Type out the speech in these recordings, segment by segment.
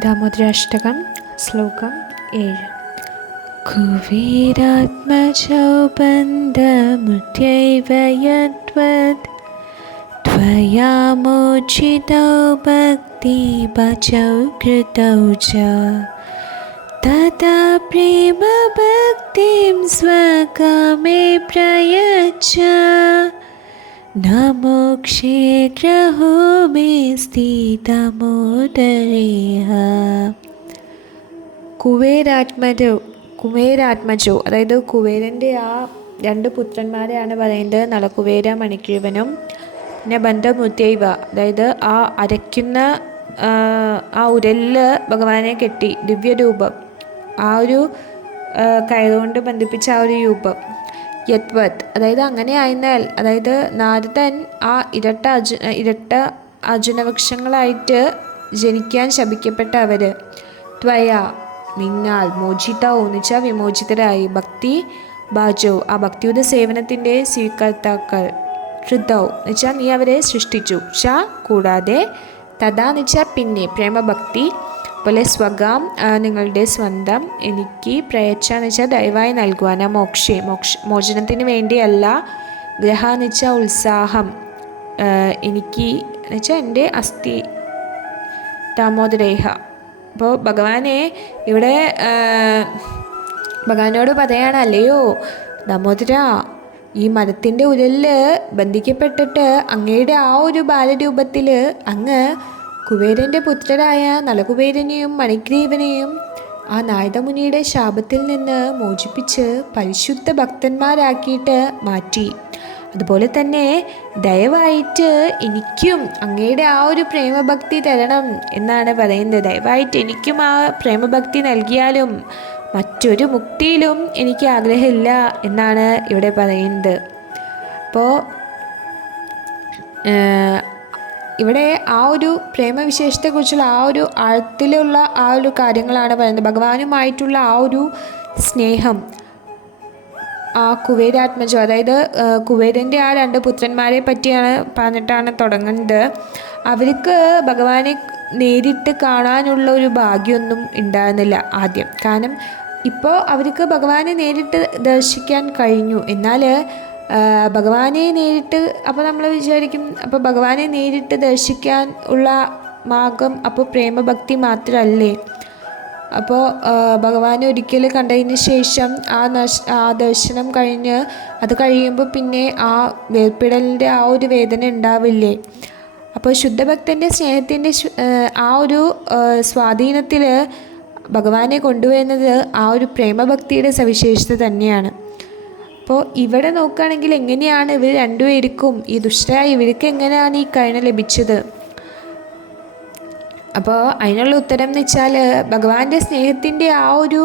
दामोदराष्टकं श्लोकं 7 कुबेरात्मजौ बन्धमुद्यैव यद्वत् त्वया मोचितौ भक्तिवचौ कृतौ च तदा प्रेमभक्तिं स्वकामे प्रयच्छ न मोक्षे ग्रहो मे स्थितमोदरेह. കുബേരാത്മജോ അതായത് കുബേരൻ്റെ ആ രണ്ട് പുത്രന്മാരെയാണ് പറയുന്നത്, നളകുബേര മണിഗ്രീവനും പിന്നെ ബന്ധമുദ്യൈവ അതായത് ആ അരയ്ക്കുന്ന ആ ഉരലില് ഭഗവാനെ കെട്ടി ദിവ്യരൂപം, ആ ഒരു കയറുകൊണ്ട് ബന്ധിപ്പിച്ച ആ ഒരു രൂപം. യത്വത് അതായത് അങ്ങനെ ആയിരുന്നാൽ, അതായത് നാരദൻ ആ ഇരട്ട അർജുനവൃക്ഷങ്ങളായിട്ട് ജനിക്കാൻ ശപിക്കപ്പെട്ട അവർ ത്വയ നിന്നാൽ മോചിതൗ എന്ന് വെച്ചാൽ വിമോചിതരായി, ഭക്തി ബാജോ ആ ഭക്തിയുടെ സേവനത്തിൻ്റെ സ്വീകർത്താക്കൾ, ഹൃദൗ എന്ന് വെച്ചാൽ നീ അവരെ സൃഷ്ടിച്ചു, ഷ കൂടാതെ, തഥാ എന്ന് വെച്ചാൽ പിന്നെ, പ്രേമഭക്തി പോലെ സ്വകാം നിങ്ങളുടെ സ്വന്തം, എനിക്ക് പ്രയച്ഛ എന്ന് വെച്ചാൽ ദയവായി നൽകുവാൻ, മോചനത്തിന് വേണ്ടിയല്ല, ഗ്രഹ എന്ന് വെച്ചാൽ ഉത്സാഹം, എനിക്ക് എന്ന് വെച്ചാൽ എൻ്റെ അസ്ഥി ദാമോദരേഹ. അപ്പോൾ ഭഗവാനെ ഇവിടെ ഭഗവാനോട് പറയാണ്, അല്ലയോ ദാമോദര, ഈ മരത്തിൻ്റെ ഉരലിൽ ബന്ധിക്കപ്പെട്ടിട്ട് അങ്ങയുടെ ആ ഒരു ബാലരൂപത്തിൽ അങ്ങ് കുബേരൻ്റെ പുത്രരായ നളകുബേരനെയും മണിഗ്രീവനെയും ആ നാരദമുനിയുടെ ശാപത്തിൽ നിന്ന് മോചിപ്പിച്ച് പരിശുദ്ധ ഭക്തന്മാരാക്കിയിട്ട് മാറ്റി. അതുപോലെ തന്നെ ദയവായിട്ട് എനിക്കും അങ്ങയുടെ ആ ഒരു പ്രേമഭക്തി തരണം എന്നാണ് പറയുന്നത്. ദയവായിട്ട് എനിക്കും ആ പ്രേമഭക്തി നൽകിയാലും മറ്റൊരു മുക്തിയിലും എനിക്ക് ആഗ്രഹമില്ല എന്നാണ് ഇവിടെ പറയുന്നത്. അപ്പോൾ ഇവിടെ ആ ഒരു പ്രേമവിശേഷത്തെക്കുറിച്ചുള്ള ആ ഒരു ആഴത്തിലുള്ള ആ ഒരു കാര്യങ്ങളാണ് പറയുന്നത്. ഭഗവാനുമായിട്ടുള്ള ആ ഒരു സ്നേഹം, ആ കുബേരാത്മജോ അതായത് കുബേരൻ്റെ ആ രണ്ട് പുത്രന്മാരെ പറ്റിയാണ് പറഞ്ഞിട്ടാണ് തുടങ്ങുന്നത്. അവർക്ക് ഭഗവാനെ നേരിട്ട് കാണാനുള്ള ഒരു ഭാഗ്യമൊന്നും ഉണ്ടാകുന്നില്ല ആദ്യം. കാരണം ഇപ്പോൾ അവർക്ക് ഭഗവാനെ നേരിട്ട് ദർശിക്കാൻ കഴിഞ്ഞു. എന്നാൽ ഭഗവാനെ നേരിട്ട്, അപ്പോൾ നമ്മൾ വിചാരിക്കും അപ്പോൾ ഭഗവാനെ നേരിട്ട് ദർശിക്കാൻ ഉള്ള മാർഗം അപ്പോൾ പ്രേമഭക്തി മാത്രമല്ലേ? അപ്പോൾ ഭഗവാനെ ഒരിക്കൽ കണ്ടതിന് ശേഷം ആ ദർശനം കഴിഞ്ഞ് അത് കഴിയുമ്പോൾ പിന്നെ ആ വേർപിടലിൻ്റെ ആ ഒരു വേദന ഉണ്ടാവില്ലേ? അപ്പോൾ ശുദ്ധഭക്തൻ്റെ സ്നേഹത്തിൻ്റെ ആ ഒരു സ്വാധീനത്തിൽ ഭഗവാനെ കൊണ്ടുവരുന്നത് ആ ഒരു പ്രേമഭക്തിയുടെ സവിശേഷത തന്നെയാണ്. അപ്പോൾ ഇവിടെ നോക്കുകയാണെങ്കിൽ എങ്ങനെയാണ് ഇവർ രണ്ടുപേർക്കും, ഈ ദുഷ്ടരായ ഇവർക്ക് എങ്ങനെയാണ് ഈ കരുണ ലഭിച്ചത്? അപ്പോൾ അതിനുള്ള ഉത്തരം എന്ന് വെച്ചാൽ ഭഗവാന്റെ സ്നേഹത്തിൻ്റെ ആ ഒരു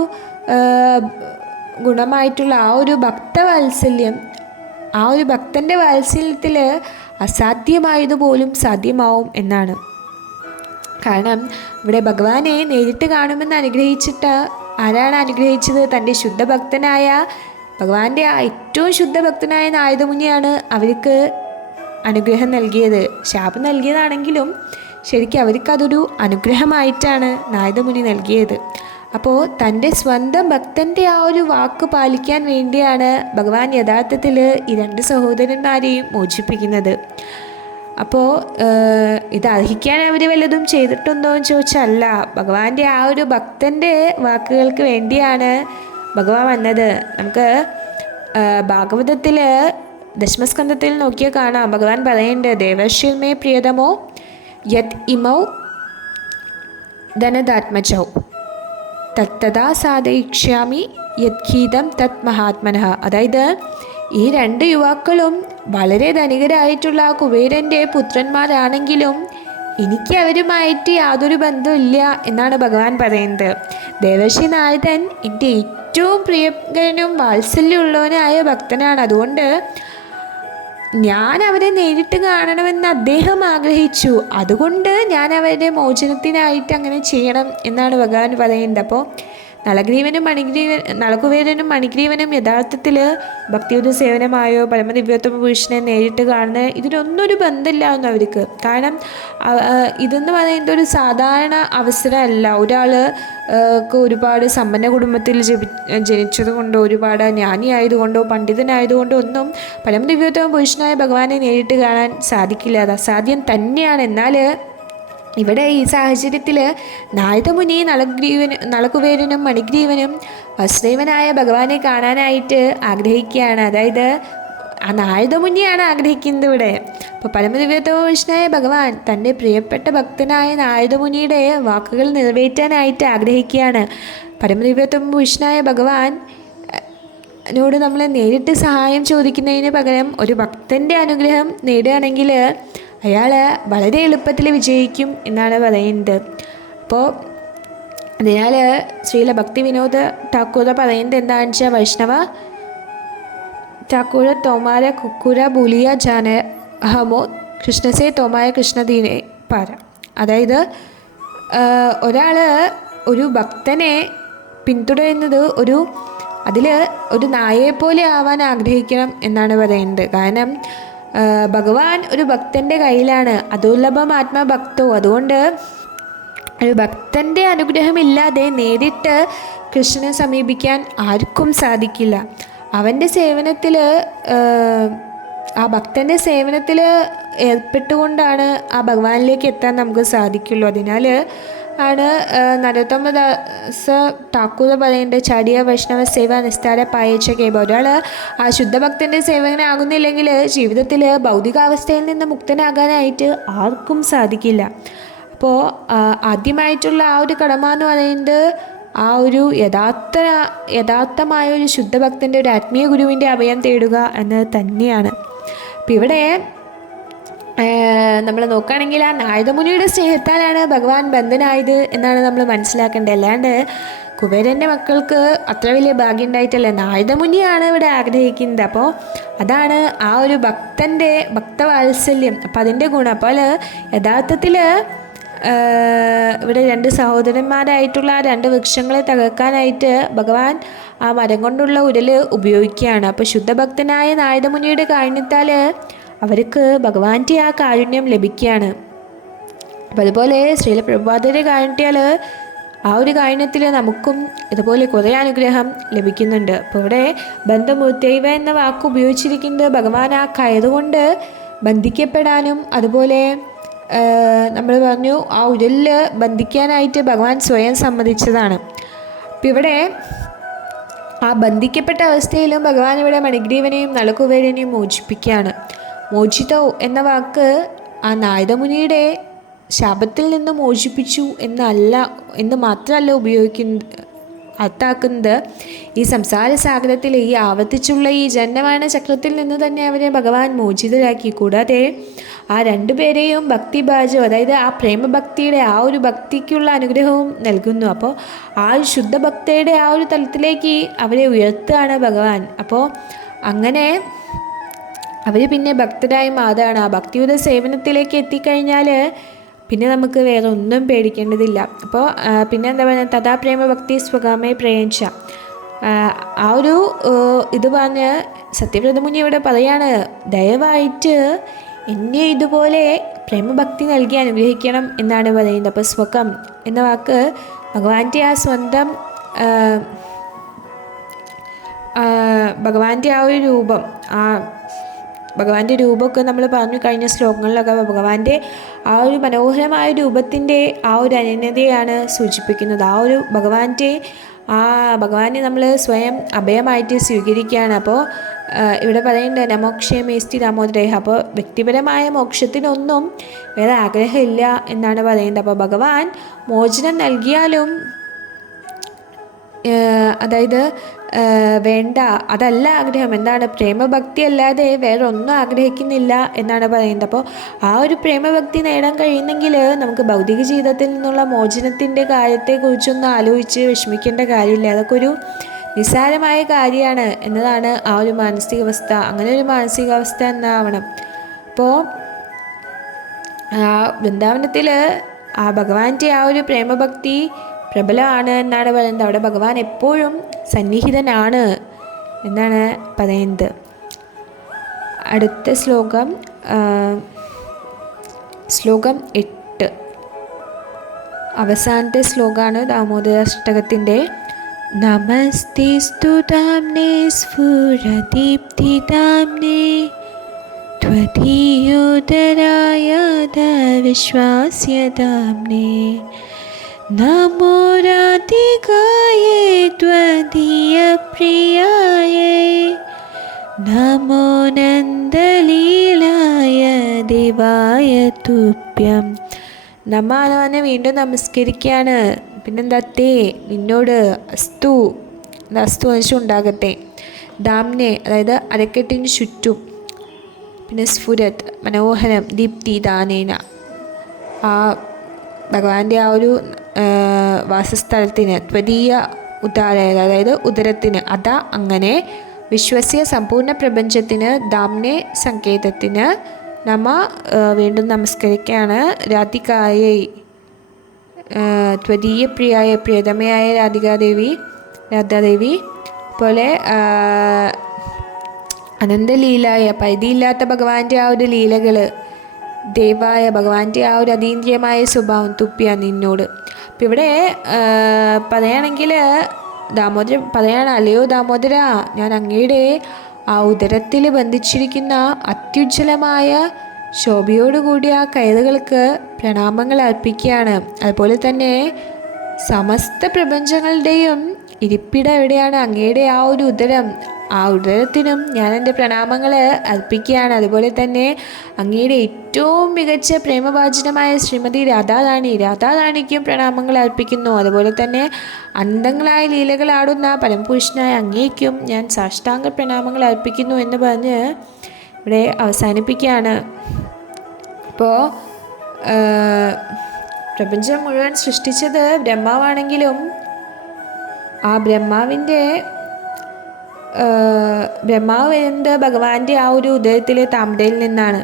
ഗുണമായിട്ടുള്ള ആ ഒരു ഭക്തവാത്സല്യം, ആ ഒരു ഭക്തൻ്റെ വാത്സല്യത്തിൽ അസാധ്യമായതുപോലും സാധ്യമാവും എന്നാണ്. കാരണം ഇവിടെ ഭഗവാനെ നേരിട്ട് കാണുമെന്ന് അനുഗ്രഹിച്ചിട്ട് ആരാണ് അനുഗ്രഹിച്ചത്? തൻ്റെ ശുദ്ധഭക്തനായ ഭഗവാന്റെ ആ ഏറ്റവും ശുദ്ധഭക്തനായ നാരദമുനിയാണ് അവർക്ക് അനുഗ്രഹം നൽകിയത്. ശാപം നൽകിയതാണെങ്കിലും ശരിക്കും അവർക്കതൊരു അനുഗ്രഹമായിട്ടാണ് നാരദമുനി നൽകിയത്. അപ്പോൾ തൻ്റെ സ്വന്തം ഭക്തൻ്റെ ആ ഒരു വാക്ക് പാലിക്കാൻ വേണ്ടിയാണ് ഭഗവാൻ യഥാർത്ഥത്തിൽ ഈ രണ്ട് സഹോദരന്മാരെയും മോചിപ്പിക്കുന്നത്. അപ്പോൾ ഇത് അർഹിക്കാൻ അവർ വല്ലതും ചെയ്തിട്ടുണ്ടോ എന്ന് ചോദിച്ചല്ല, ഭഗവാന്റെ ആ ഒരു ഭക്തൻ്റെ വാക്കുകൾക്ക് വേണ്ടിയാണ് ഭഗവാൻ വന്നത്. നമുക്ക് ഭാഗവതത്തിൽ ദശമസ്കന്ധത്തിൽ നോക്കിയാൽ കാണാം, ഭഗവാൻ പറയുന്നുണ്ട്, ദേവർഷിൽമേ പ്രിയതമോ യത് ഇമൗ ധനദാത്മജൗ തത്തദാ സാധയിക്ഷ്യാമി യദ്ഗീതം തത് മഹാത്മനഃ. അതായത് ഈ രണ്ട് യുവാക്കളും വളരെ ധനികരായിട്ടുള്ള ആ കുബേരൻ്റെ പുത്രന്മാരാണെങ്കിലും എനിക്ക് അവരുമായിട്ട് യാതൊരു ബന്ധമില്ല എന്നാണ് ഭഗവാൻ പറയുന്നത്. ദേവർഷി നാരദൻ എൻ്റെ ഏറ്റവും പ്രിയങ്കരനും വാത്സല്യമുള്ളവനായ ഭക്തനാണ്. അതുകൊണ്ട് ഞാൻ അവരെ നേരിട്ട് കാണണമെന്ന് അദ്ദേഹം ആഗ്രഹിച്ചു. അതുകൊണ്ട് ഞാൻ അവരുടെ മോചനത്തിനായിട്ട് അങ്ങനെ ചെയ്യണം എന്നാണ് ഭഗവാൻ പറയുന്നത്. അപ്പോൾ നളകുവേരനും മണിഗ്രീവനും യഥാർത്ഥത്തിൽ ഭക്തിയുത സേവനമായോ പരമദിവ്യോത്തമ പുരുഷനെ നേരിട്ട് കാണുന്ന ഇതിനൊന്നും ഒരു ബന്ധമില്ലാവുന്നു അവർക്ക്. കാരണം ഇതെന്ന് പറയുന്നത് ഒരു സാധാരണ അവസരമല്ല. ഒരാൾക്ക് ഒരുപാട് സമ്പന്ന കുടുംബത്തിൽ ജനിച്ചത് കൊണ്ടോ ഒരുപാട് ജ്ഞാനിയായതുകൊണ്ടോ പണ്ഡിതനായതുകൊണ്ടോ ഒന്നും പരമദിവ്യോത്തമ പുരുഷനായ ഭഗവാനെ നേരിട്ട് കാണാൻ സാധിക്കില്ല. അത് അസാധ്യം തന്നെയാണ്. എന്നാൽ ഇവിടെ ഈ സാഹചര്യത്തിൽ നാരദമുനി നളകുവേരനും മണിഗ്രീവനും വസുദേവനായ ഭഗവാനെ കാണാനായിട്ട് ആഗ്രഹിക്കുകയാണ്. അതായത് ആ നാരദമുനിയാണ് ആഗ്രഹിക്കുന്നത് ഇവിടെ. അപ്പോൾ പരമദിവ്യോത്തമ പുരുഷനായ ഭഗവാൻ തൻ്റെ പ്രിയപ്പെട്ട ഭക്തനായ നാരദമുനിയുടെ വാക്കുകൾ നിറവേറ്റാനായിട്ട് ആഗ്രഹിക്കുകയാണ്. പരമദിവ്യോത്തമ പുരുഷനായ ഭഗവാൻ നോട് നമ്മൾ നേരിട്ട് സഹായം ചോദിക്കുന്നതിന് പകരം ഒരു ഭക്തൻ്റെ അനുഗ്രഹം നേടുകയാണെങ്കിൽ അയാൾ വളരെ എളുപ്പത്തിൽ വിജയിക്കും എന്നാണ് പറയുന്നത്. അപ്പോൾ അതിനാൽ ശ്രീല ഭക്തി വിനോദ ഠാക്കൂർ പറയുന്നത് എന്താണെന്ന് വെച്ചാൽ വൈഷ്ണവ ഠാക്കൂർ തോമാര കുക്കുര ബുലിയ ജാന ഹമോ കൃഷ്ണസേ തോമായ കൃഷ്ണദീനെ പാര. അതായത് ഒരാൾ ഒരു ഭക്തനെ പിന്തുടരുന്നത് അതിൽ ഒരു നായയെപ്പോലെ ആവാൻ ആഗ്രഹിക്കണം എന്നാണ് പറയുന്നത്. കാരണം ഭഗവാൻ ഒരു ഭക്തൻ്റെ കയ്യിലാണ്. അതുലഭം ആത്മഭക്തോ. അതുകൊണ്ട് ഒരു ഭക്തൻ്റെ അനുഗ്രഹമില്ലാതെ നേരിട്ട് കൃഷ്ണനെ സമീപിക്കാൻ ആർക്കും സാധിക്കില്ല. അവൻ്റെ സേവനത്തിൽ ആ ഭക്തൻ്റെ സേവനത്തിൽ ഏർപ്പെട്ടുകൊണ്ടാണ് ആ ഭഗവാനിലേക്ക് എത്താൻ നമുക്ക് സാധിക്കുള്ളൂ. അതിനാൽ ആണ് നരോത്തമദാസ ഠാക്കൂർ പറയേണ്ടത് ചാടിയ വൈഷ്ണവ സേവ നിസ്താര പായച്ച കേബ. ഒരാൾ ആ ശുദ്ധഭക്തൻ്റെ സേവകനാകുന്നില്ലെങ്കിൽ ജീവിതത്തിൽ ഭൗതികാവസ്ഥയിൽ നിന്ന് മുക്തനാകാനായിട്ട് ആർക്കും സാധിക്കില്ല. അപ്പോൾ ആദ്യമായിട്ടുള്ള ആ ഒരു കടമ എന്ന് പറയുന്നത് ആ ഒരു യഥാർത്ഥമായ ഒരു ശുദ്ധഭക്തൻ്റെ ഒരു ആത്മീയ ഗുരുവിൻ്റെ അഭയം തേടുക എന്നത് തന്നെയാണ്. അപ്പം ഇവിടെ നമ്മൾ നോക്കുകയാണെങ്കിൽ ആ നാരദമുനിയുടെ സ്നേഹത്താലാണ് ഭഗവാൻ ബന്ധനായത് എന്നാണ് നമ്മൾ മനസ്സിലാക്കേണ്ടത്. അല്ലാണ്ട് കുബേരൻ്റെ മക്കൾക്ക് അത്ര വലിയ ഭാഗ്യം ഉണ്ടായിട്ടല്ല, നാരദമുനിയാണ് ഇവിടെ ആഗ്രഹിക്കുന്നത്. അപ്പോൾ അതാണ് ആ ഒരു ഭക്തൻ്റെ ഭക്തവാത്സല്യം. അപ്പം അതിൻ്റെ ഗുണം. അപ്പോൾ യഥാർത്ഥത്തിൽ ഇവിടെ രണ്ട് സഹോദരന്മാരായിട്ടുള്ള ആ രണ്ട് വൃക്ഷങ്ങളെ തകർക്കാനായിട്ട് ഭഗവാൻ ആ മരം കൊണ്ടുള്ള ഉരൽ ഉപയോഗിക്കുകയാണ്. അപ്പോൾ ശുദ്ധഭക്തനായ നാരദമുനിയുടെ കാരുണ്യത്താൽ അവർക്ക് ഭഗവാന്റെ ആ കാരുണ്യം ലഭിക്കുകയാണ്. അപ്പം അതുപോലെ ശ്രീല പ്രഭുപാദരുടെ കാരുണ്യത്താൽ ആ ഒരു കാരുണ്യത്തിൽ നമുക്കും ഇതുപോലെ കുറേ അനുഗ്രഹം ലഭിക്കുന്നുണ്ട്. അപ്പോൾ ഇവിടെ ബന്ധമൂർത്തൈവ എന്ന വാക്ക് ഉപയോഗിച്ചിരിക്കുന്നത് ഭഗവാൻ ആ കയറുകൊണ്ട് ബന്ധിക്കപ്പെടാനും അതുപോലെ നമ്മൾ പറഞ്ഞു ആ ഉരലിൽ ബന്ധിക്കാനായിട്ട് ഭഗവാൻ സ്വയം സമ്മതിച്ചതാണ്. അപ്പം ഇവിടെ ആ ബന്ധിക്കപ്പെട്ട അവസ്ഥയിലും ഭഗവാൻ ഇവിടെ മണിഗ്രീവനെയും നളകുവേരനെയും മോചിപ്പിക്കുകയാണ്. മോചിതോ എന്ന വാക്ക് ആ നാരദമുനിയുടെ ശാപത്തിൽ നിന്ന് മോചിപ്പിച്ചു എന്ന് മാത്രമല്ല അർത്ഥാക്കുന്നത്. ഈ സംസാര സാഗരത്തിൽ ഈ ആവർത്തിച്ചുള്ള ഈ ജന്മമരണ ചക്രത്തിൽ നിന്ന് തന്നെ അവരെ ഭഗവാൻ മോചിതരാക്കി. കൂടാതെ ആ രണ്ടുപേരെയും ഭക്തിഭാജം, അതായത് ആ പ്രേമഭക്തിയുടെ ആ ഒരു ഭക്തിക്കുള്ള അനുഗ്രഹവും നൽകുന്നു. അപ്പോൾ ആ ഒരു ശുദ്ധഭക്തയുടെ ആ ഒരു തലത്തിലേക്ക് അവരെ ഉയർത്തുകയാണ് ഭഗവാൻ. അപ്പോൾ അങ്ങനെ അവർ പിന്നെ ഭക്തരായി മാറുകയാണ്. ആ ഭക്തിയുടെ സേവനത്തിലേക്ക് എത്തിക്കഴിഞ്ഞാൽ പിന്നെ നമുക്ക് വേറെ ഒന്നും പേടിക്കേണ്ടതില്ല. അപ്പോൾ പിന്നെ എന്താ പറയുക, തഥാ പ്രേമഭക്തി സ്വകാമേ പ്രേംച്ച. ആ ഒരു ഇത് പറഞ്ഞ് സത്യവ്രതമുനി ഇവിടെ പറയാണ്, ദയവായിട്ട് എന്നെ ഇതുപോലെ പ്രേമഭക്തി നൽകി അനുഗ്രഹിക്കണം എന്നാണ് പറയുന്നത്. അപ്പോൾ സ്വകം എന്ന വാക്ക് ഭഗവാന്റെ ആ സ്വന്തം ഭഗവാന്റെ ആ ഒരു രൂപം, ആ ഭഗവാന്റെ രൂപമൊക്കെ നമ്മൾ പറഞ്ഞു കഴിഞ്ഞ ശ്ലോകങ്ങളിലൊക്കെ ഭഗവാന്റെ ആ ഒരു മനോഹരമായ രൂപത്തിൻ്റെ ആ ഒരു അനന്യതയാണ് സൂചിപ്പിക്കുന്നത്. ആ ഒരു ഭഗവാനെ നമ്മൾ സ്വയം അഭയമായിട്ട് സ്വീകരിക്കുകയാണ്. അപ്പോൾ ഇവിടെ പറയുന്നുണ്ട് നമോക്ഷേമേസ്തി ദാമോദരേഹ. അപ്പോൾ വ്യക്തിപരമായ മോക്ഷത്തിനൊന്നും വേറെ ആഗ്രഹമില്ല എന്നാണ് പറയുന്നത്. അപ്പോൾ ഭഗവാൻ മോചനം നൽകിയാലും അതായത് വേണ്ട, അതല്ല ആഗ്രഹം. എന്താണ്? പ്രേമഭക്തി അല്ലാതെ വേറെ ഒന്നും ആഗ്രഹിക്കുന്നില്ല എന്നാണ് പറയുന്നത്. അപ്പോൾ ആ ഒരു പ്രേമഭക്തി നേടാൻ കഴിയുന്നെങ്കിൽ നമുക്ക് ഭൗതിക ജീവിതത്തിൽ നിന്നുള്ള മോചനത്തിൻ്റെ കാര്യത്തെക്കുറിച്ചൊന്നും ആലോചിച്ച് വിഷമിക്കേണ്ട കാര്യമില്ല. അതൊക്കെ ഒരു നിസ്സാരമായ കാര്യമാണ് എന്നതാണ് ആ ഒരു മാനസികാവസ്ഥ. അങ്ങനെ ഒരു മാനസികാവസ്ഥ എന്നാവണം. അപ്പോൾ വൃന്ദാവനത്തിൽ ആ ഭഗവാന്റെ ആ ഒരു പ്രേമഭക്തി പ്രബലമാണ് എന്നാണ് പറയുന്നത്. അവിടെ ഭഗവാൻ എപ്പോഴും സന്നിഹിതനാണ് എന്നാണ് പറയുന്നത്. അടുത്ത ശ്ലോകം 8 അവസാനത്തെ ശ്ലോകമാണ് ദാമോദരാഷ്ടകത്തിൻ്റെ. നമസ്തേസ്തു ദാംനേ സ്ഫുരദീപ്തിദാംനേ त्वदीयोदराय विश्वास्यदाम्ने नमो राधिकायै त्वदीयप्रियायै नमो नन्दलीलाय देवाय तुभ्यं. നമ്മ വീണ്ടും നമസ്കരിക്കുകയാണ്. പിന്നെന്താ തേ നിന്നോട്, അസ്തു അസ്തു വശം ഉണ്ടാകട്ടെ, ദാംനെ അതായത് അരക്കെട്ടിന് ചുറ്റും, പിന്നെ സ്ഫുരത് മനോഹരം, ദീപ്തി ദാനേന ആ ഭഗവാന്റെ ആ ഒരു വാസസ്ഥലത്തിന്, ത്വദീയ ഉദാരായ അതായത് ഉദരത്തിന്, അതാ അങ്ങനെ, വിശ്വസ്യ സമ്പൂർണ്ണ പ്രപഞ്ചത്തിന്, ദാംനെ സങ്കേതത്തിന് നമ്മ വീണ്ടും നമസ്കരിക്കുകയാണ്. രാധികായൈ ത്വദീയ പ്രിയായ പ്രിയതമയായ രാധാദേവി പോലെ അനന്തലീലായ പരിധിയില്ലാത്ത ഭഗവാന്റെ ആ ഒരു ലീലകൾ, ദേവായ ഭഗവാന്റെ ആ ഒരു അതീന്ദ്രിയമായ സ്വഭാവം, തുപ്പ്യ നിന്നോട്. അപ്പം ഇവിടെ പറയുകയാണെങ്കിൽ ദാമോദരൻ പറയാണ്, അല്ലയോ ദാമോദര, ഞാൻ അങ്ങയുടെ ആ ഉദരത്തിൽ ബന്ധിച്ചിരിക്കുന്ന അത്യുജ്വലമായ ശോഭയോടുകൂടി ആ കയറുകൾക്ക് പ്രണാമങ്ങൾ അർപ്പിക്കുകയാണ്. അതുപോലെ തന്നെ സമസ്ത പ്രപഞ്ചങ്ങളുടെയും ഇരിപ്പിടം എവിടെയാണ്? അങ്ങയുടെ ആ ഒരു ഉദരം, ആ ഉദരത്തിനും ഞാൻ എൻ്റെ പ്രണാമങ്ങൾ അർപ്പിക്കുകയാണ്. അതുപോലെ തന്നെ അങ്ങയുടെ ഏറ്റവും മികച്ച പ്രേമവാചനമായ ശ്രീമതി രാധാറാണിക്കും പ്രണാമങ്ങൾ അർപ്പിക്കുന്നു. അതുപോലെ തന്നെ അന്തങ്ങളായ ലീലകളാടുന്ന പരമപുരുഷനായ അങ്ങേക്കും ഞാൻ സാഷ്ടാംഗ പ്രണാമങ്ങൾ അർപ്പിക്കുന്നു എന്ന് പറഞ്ഞ് ഇവിടെ അവസാനിപ്പിക്കുകയാണ്. അപ്പോൾ പ്രപഞ്ചം മുഴുവൻ സൃഷ്ടിച്ചത് ബ്രഹ്മാവാണെങ്കിലും ആ ബ്രഹ്മാവ് വരുന്നത് ഭഗവാന്റെ ആ ഒരു ഉദയത്തിലെ താമരയിൽ നിന്നാണ്.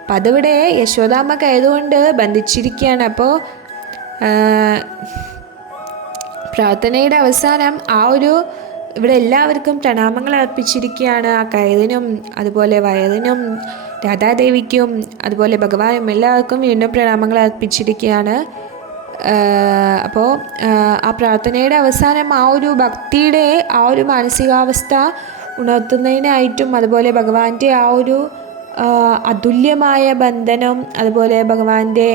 അപ്പം അതിവിടെ യശോദാമ്മ കയതുകൊണ്ട് ബന്ധിച്ചിരിക്കുകയാണ്. അപ്പോൾ പ്രാർത്ഥനയുടെ അവസാനം ആ ഒരു ഇവിടെ എല്ലാവർക്കും പ്രണാമങ്ങൾ അർപ്പിച്ചിരിക്കുകയാണ്. ആ കയറിനും അതുപോലെ വയറിനും രാധാദേവിക്കും അതുപോലെ ഭഗവാനും എല്ലാവർക്കും വീണ്ടും പ്രണാമങ്ങൾ അർപ്പിച്ചിരിക്കുകയാണ്. അപ്പോൾ ആ പ്രാർത്ഥനയുടെ അവസാനം ആ ഒരു ഭക്തിയുടെ ആ ഒരു മാനസികാവസ്ഥ ഉണർത്തുന്നതിനായിട്ടും അതുപോലെ ഭഗവാന്റെ ആ ഒരു അതുല്യമായ ബന്ധനം, അതുപോലെ ഭഗവാന്റെ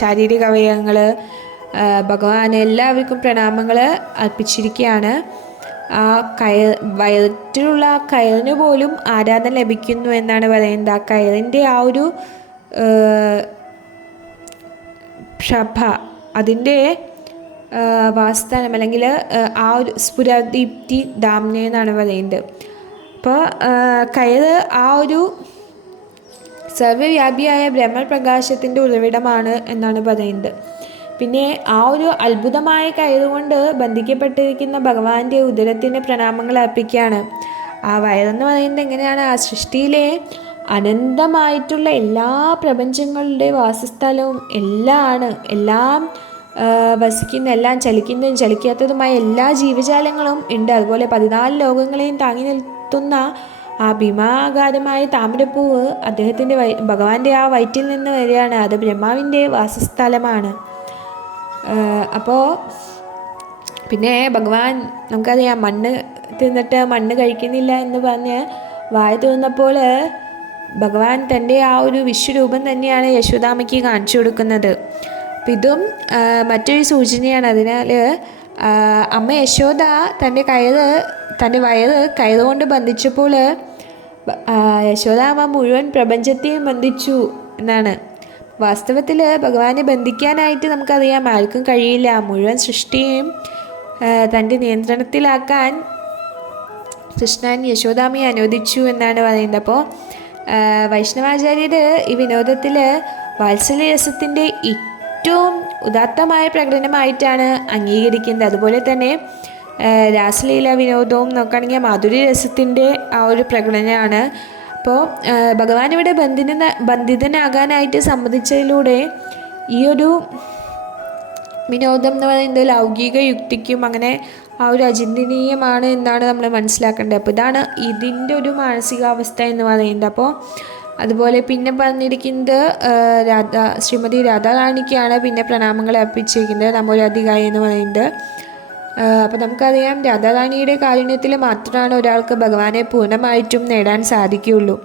ശാരീരിക അവയവങ്ങൾ, ഭഗവാൻ എല്ലാവർക്കും പ്രണാമങ്ങൾ അർപ്പിച്ചിരിക്കുകയാണ്. ആ വയറ്റിലുള്ള ആ കയറിന് പോലും ആരാധന ലഭിക്കുന്നു എന്നാണ് പറയുന്നത്. ആ കയറിൻ്റെ ആ ഒരു പ്രഭ, അതിൻ്റെ വാസ്ഥാനം അല്ലെങ്കിൽ ആ ഒരു സ്ഫുരദീപ്തി ദാംനെ എന്നാണ് പറയുന്നത്. അപ്പോൾ കയറ് ആ ഒരു സർവ്വവ്യാപിയായ ബ്രഹ്മപ്രകാശത്തിൻ്റെ ഉറവിടമാണ് എന്നാണ് പറയുന്നത്. പിന്നെ ആ ഒരു അത്ഭുതമായ കയറുകൊണ്ട് ബന്ധിക്കപ്പെട്ടിരിക്കുന്ന ഭഗവാന്റെ ഉദരത്തിന് പ്രണാമങ്ങൾ അർപ്പിക്കുകയാണ്. ആ വയറെന്ന് പറയുന്നത് എങ്ങനെയാണ്? ആ സൃഷ്ടിയിലെ അനന്തമായിട്ടുള്ള എല്ലാ പ്രപഞ്ചങ്ങളുടെ വാസസ്ഥലവും എല്ലാം വസിക്കുന്ന, എല്ലാം ചലിക്കുന്നതും ചലിക്കാത്തതുമായ എല്ലാ ജീവജാലങ്ങളും ഉണ്ട്. അതുപോലെ 14 ലോകങ്ങളെയും താങ്ങി നിർത്തുന്ന ആ ഭീമാകാരമായ താമരപ്പൂവ് അദ്ദേഹത്തിൻ്റെ ഭഗവാന്റെ ആ വയറ്റിൽ നിന്ന് വരികയാണ്. അത് ബ്രഹ്മാവിൻ്റെ വാസസ്ഥലമാണ്. അപ്പോൾ പിന്നെ ഭഗവാൻ നമുക്കറിയാം, മണ്ണ് തിന്നിട്ട് മണ്ണ് കഴിക്കുന്നില്ല എന്ന് പറഞ്ഞ് വായ തുറന്നപ്പോൾ ഭഗവാൻ തൻ്റെ ആ ഒരു വിശ്വരൂപം തന്നെയാണ് യശോദാമ്മയ്ക്ക് കാണിച്ചു കൊടുക്കുന്നത്. അപ്പം ഇതും മറ്റൊരു സൂചനയാണ്. അതിനാൽ അമ്മ യശോദ തൻ്റെ വയറ് കയറുകൊണ്ട് ബന്ധിച്ചപ്പോൾ യശോദാമ്മ മുഴുവൻ പ്രപഞ്ചത്തെയും ബന്ധിച്ചു എന്നാണ്. വാസ്തവത്തിൽ ഭഗവാനെ ബന്ധിക്കാനായിട്ട് നമുക്കറിയാം ആർക്കും കഴിയില്ല. മുഴുവൻ സൃഷ്ടിയെയും തൻ്റെ നിയന്ത്രണത്തിലാക്കാൻ കൃഷ്ണൻ യശോദാമ്മയെ അനുവദിച്ചു എന്നാണ് പറയുന്നത്. അപ്പോൾ വൈഷ്ണവാചാര്യർ ഈ വിനോദത്തിൽ വാത്സല്യരസത്തിൻ്റെ ഏറ്റവും ഉദാത്തമായ പ്രകടനമായിട്ടാണ് അംഗീകരിക്കുന്നത്. അതുപോലെ തന്നെ രാസലീല വിനോദവും നോക്കുകയാണെങ്കിൽ മാധുര്യരസത്തിൻ്റെ ആ ഒരു പ്രകടനമാണ്. അപ്പോൾ ഭഗവാൻ ഇവിടെ ബന്ധിതനാകാനായിട്ട് സമ്മതിച്ചതിലൂടെ ഈ ഒരു വിനോദം എന്ന് പറയുന്നത് ലൗകിക യുക്തിക്കും അങ്ങനെ ആ ഒരു അചിന്തനീയമാണ് എന്നാണ് നമ്മൾ മനസ്സിലാക്കേണ്ടത്. അപ്പോൾ ഇതാണ് ഇതിൻ്റെ ഒരു മാനസികാവസ്ഥ എന്ന് പറയുന്നത്. അപ്പോൾ അതുപോലെ പിന്നെ പറഞ്ഞിരിക്കുന്നത് ശ്രീമതി രാധാറാണിക്കാണ് പിന്നെ പ്രണാമങ്ങൾ അർപ്പിച്ചിരിക്കുന്നത് നമോരാധികായി എന്ന് പറയുന്നത്. അപ്പോൾ നമുക്കറിയാം രാധാറാണിയുടെ കാരുണ്യത്തിൽ മാത്രമാണ് ഒരാൾക്ക് ഭഗവാനെ പൂർണ്ണമായിട്ടും നേടാൻ സാധിക്കുകയുള്ളൂ.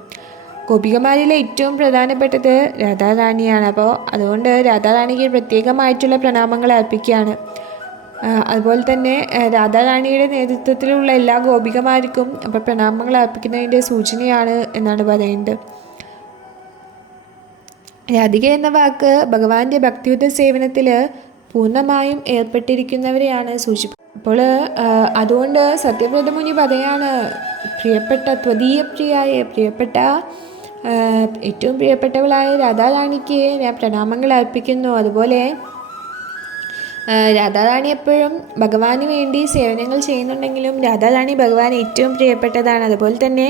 ഗോപികമാരിലെ ഏറ്റവും പ്രധാനപ്പെട്ടത് രാധാറാണിയാണ്. അപ്പോൾ അതുകൊണ്ട് രാധാറാണിക്ക് പ്രത്യേകമായിട്ടുള്ള പ്രണാമങ്ങൾ അർപ്പിക്കുകയാണ്. അതുപോലെ തന്നെ രാധാറാണിയുടെ നേതൃത്വത്തിലുള്ള എല്ലാ ഗോപികമാർക്കും അപ്പോൾ പ്രണാമങ്ങൾ അർപ്പിക്കുന്നതിൻ്റെ സൂചനയാണ് എന്നാണ് പറയുന്നത്. രാധിക എന്ന വാക്ക് ഭഗവാന്റെ ഭക്തിയുദ്ധ സേവനത്തിൽ പൂർണ്ണമായും ഏർപ്പെട്ടിരിക്കുന്നവരെയാണ് സൂചിപ്പിക്കുന്നത്. അപ്പോൾ അതുകൊണ്ട് സത്യവ്രത മുനി പറയാണ്, പ്രിയപ്പെട്ട ത്വദീയ പ്രിയായ പ്രിയപ്പെട്ട ഏറ്റവും പ്രിയപ്പെട്ടവളായ രാധാറാണിക്ക് ഞാൻ പ്രണാമങ്ങൾ അർപ്പിക്കുന്നു. അതുപോലെ രാധാറാണി എപ്പോഴും ഭഗവാന് വേണ്ടി സേവനങ്ങൾ ചെയ്യുന്നുണ്ടെങ്കിലും രാധാറാണി ഭഗവാൻ ഏറ്റവും പ്രിയപ്പെട്ടതാണ്. അതുപോലെ തന്നെ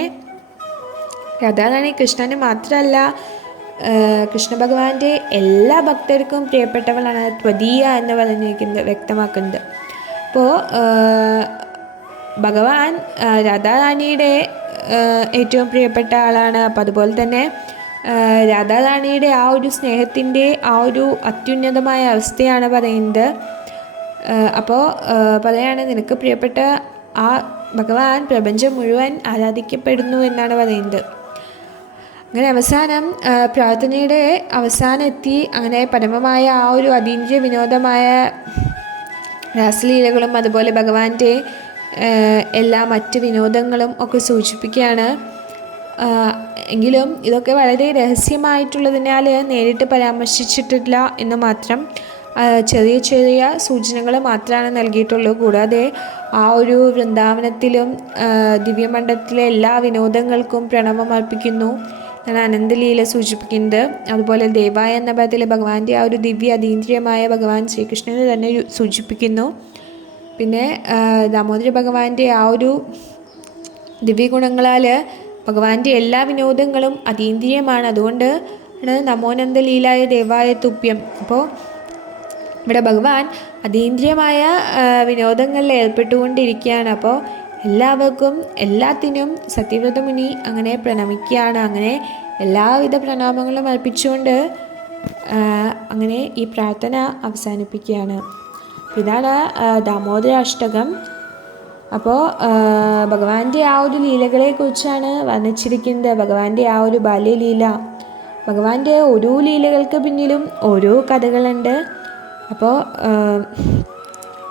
രാധാറാണി കൃഷ്ണന് മാത്രമല്ല കൃഷ്ണ ഭഗവാന്റെ എല്ലാ ഭക്തർക്കും പ്രിയപ്പെട്ടവളാണ് ത്വദീയ എന്ന് പറഞ്ഞിരിക്കുന്നത് വ്യക്തമാക്കുന്നത്. അപ്പോൾ ഭഗവാൻ രാധാറാണിയുടെ ഏറ്റവും പ്രിയപ്പെട്ട ആളാണ്. അപ്പോൾ അതുപോലെ തന്നെ രാധാറാണിയുടെ ആ ഒരു സ്നേഹത്തിൻ്റെ ആ ഒരു അത്യുന്നതമായ അവസ്ഥയാണ് പറയുന്നത്. അപ്പോൾ പറയാണ്, നിനക്ക് പ്രിയപ്പെട്ട ആ ഭഗവാൻ പ്രപഞ്ചം മുഴുവൻ ആരാധിക്കപ്പെടുന്നു എന്നാണ് പറയുന്നത്. അങ്ങനെ അവസാനം പ്രാർത്ഥനയുടെ അവസാനം എത്തി. അങ്ങനെ പരമമായ ആ ഒരു അതീന്ദ്രിയ വിനോദമായ രാസലീലകളും അതുപോലെ ഭഗവാന്റെ എല്ലാ മറ്റ് വിനോദങ്ങളും ഒക്കെ സൂചിപ്പിക്കുകയാണ്. എങ്കിലും ഇതൊക്കെ വളരെ രഹസ്യമായിട്ടുള്ളതിനാൽ നേരിട്ട് പരാമർശിച്ചിട്ടില്ല എന്ന് മാത്രം. ചെറിയ ചെറിയ സൂചനകൾ മാത്രമാണ് നൽകിയിട്ടുള്ളൂ. കൂടാതെ ആ ഒരു വൃന്ദാവനത്തിലും ദിവ്യമണ്ഡലത്തിലെ എല്ലാ വിനോദങ്ങൾക്കും പ്രണാമം അർപ്പിക്കുന്നു എന്നാണ് അനന്തലീല സൂചിപ്പിക്കുന്നത്. അതുപോലെ ദേവായ എന്ന പദത്തിൽ ഭഗവാന്റെ ആ ഒരു ദിവ്യ അതീന്ദ്രിയമായ ഭഗവാൻ ശ്രീകൃഷ്ണനെ തന്നെ സൂചിപ്പിക്കുന്നു. പിന്നെ ദാമോദര ഭഗവാന്റെ ആ ഒരു ദിവ്യഗുണങ്ങളാൽ ഭഗവാന്റെ എല്ലാ വിനോദങ്ങളും അതീന്ദ്രിയമാണ്. അതുകൊണ്ട് നമോനന്ദലീലായ ദേവായ തുഭ്യം. അപ്പോൾ ഇവിടെ ഭഗവാൻ അതീന്ദ്രിയമായ വിനോദങ്ങളിൽ ഏർപ്പെട്ടുകൊണ്ടിരിക്കുകയാണ്. അപ്പോൾ എല്ലാവർക്കും എല്ലാത്തിനും സത്യവ്രത മുനി അങ്ങനെ പ്രണമിക്കുകയാണ്. അങ്ങനെ എല്ലാവിധ പ്രണാമങ്ങളും അർപ്പിച്ചുകൊണ്ട് അങ്ങനെ ഈ പ്രാർത്ഥന അവസാനിപ്പിക്കുകയാണ്. ഇതാണ് ദാമോദര അഷ്ടകം. അപ്പോൾ ഭഗവാന്റെ ആ ഒരു ലീലകളെക്കുറിച്ചാണ് വർണ്ണിച്ചിരിക്കുന്നത്. ഭഗവാന്റെ ആ ഒരു ബാല്യലീല, ഭഗവാന്റെ ഓരോ ലീലകൾക്ക് പിന്നിലും ഓരോ കഥകളുണ്ട്. അപ്പോൾ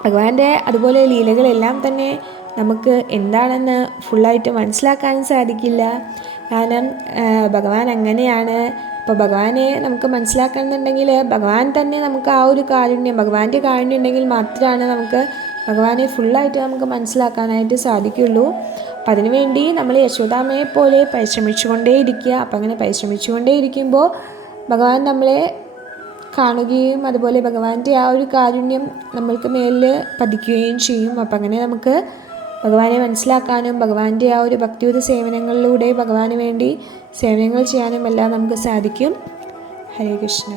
ഭഗവാന്റെ അതുപോലെ ലീലകളെല്ലാം തന്നെ നമുക്ക് എന്താണെന്ന് ഫുള്ളായിട്ട് മനസ്സിലാക്കാൻ സാധിക്കില്ല. കാരണം ഭഗവാൻ അങ്ങനെയാണ്. അപ്പോൾ ഭഗവാനെ നമുക്ക് മനസ്സിലാക്കണമെന്നുണ്ടെങ്കിൽ ഭഗവാൻ തന്നെ നമുക്ക് ആ ഒരു കാരുണ്യം, ഭഗവാന്റെ കാരുണ്യം ഉണ്ടെങ്കിൽ മാത്രമാണ് നമുക്ക് ഭഗവാനെ ഫുള്ളായിട്ട് നമുക്ക് മനസ്സിലാക്കാനായിട്ട് സാധിക്കുള്ളൂ. അപ്പം അതിനുവേണ്ടി നമ്മൾ യശോദാമ്മയെ പോലെ പരിശ്രമിച്ചുകൊണ്ടേയിരിക്കുക. അപ്പം അങ്ങനെ പരിശ്രമിച്ചുകൊണ്ടേയിരിക്കുമ്പോൾ ഭഗവാൻ നമ്മളെ കാണുകയും അതുപോലെ ഭഗവാന്റെ ആ ഒരു കാരുണ്യം നമ്മൾക്ക് മേലിൽ പതിക്കുകയും ചെയ്യും. അപ്പം അങ്ങനെ നമുക്ക് ഭഗവാനെ മനസ്സിലാക്കാനും ഭഗവാന്റെ ആ ഒരു ഭക്തിയുത സേവനങ്ങളിലൂടെ ഭഗവാന് വേണ്ടി സേവനങ്ങൾ ചെയ്യാനും എല്ലാം നമുക്ക് സാധിക്കും. ഹരേ കൃഷ്ണ.